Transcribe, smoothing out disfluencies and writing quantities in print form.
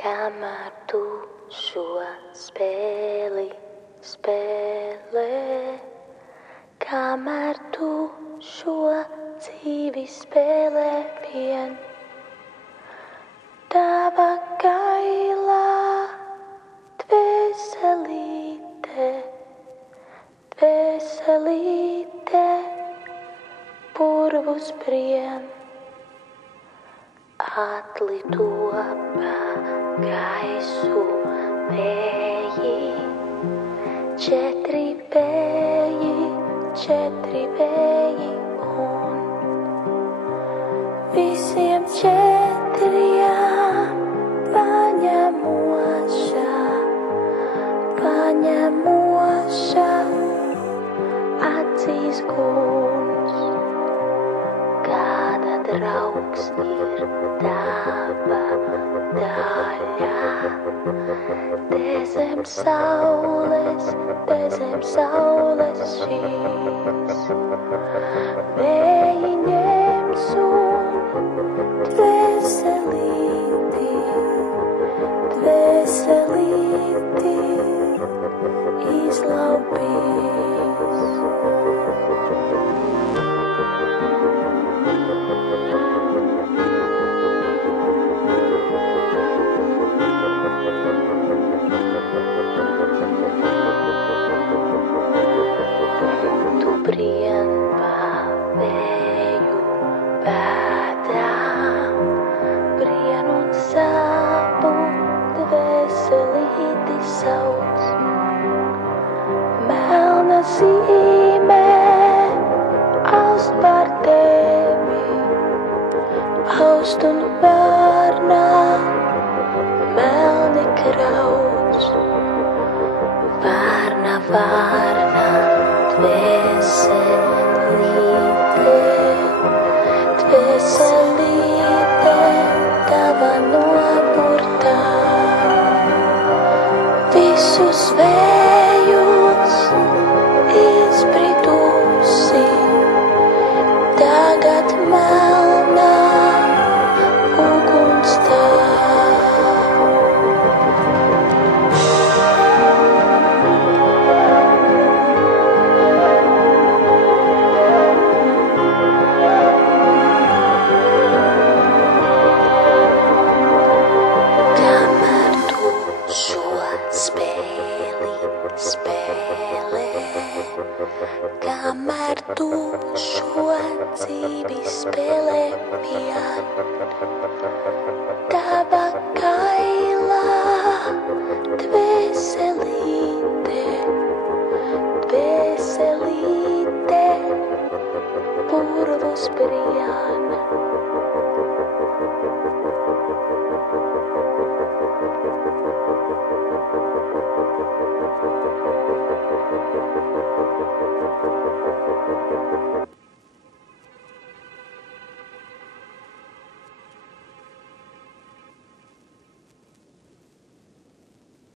Kamēr tu šo spēli spēlē, kamēr tu šo dzīvi spēlē vien, tava kailā dvēselīte, dvēselīte purvus brien. Atlido pa gaisu vēji, četri vēji un visiem četriem paņemoša acīs guns. Kāda draugs ir tava daļa, te zem saules šīs. Vēji ņems un dvēselīti izlaupīs. Tu brien pa vēju pēdām, brien un savu dvēselīti sauc. Melna zīmē aust par tevi, aust un vārnā melni krauts. Vārna, dvēselīte, tava noburtā. Visus vējus izbritusi, tagad melnā uguns stāv. Kamēr tu šo spēli spēlē, kamēr tu šo dzīvi spēlē vien, tava kailā dvēselīte purvus brien.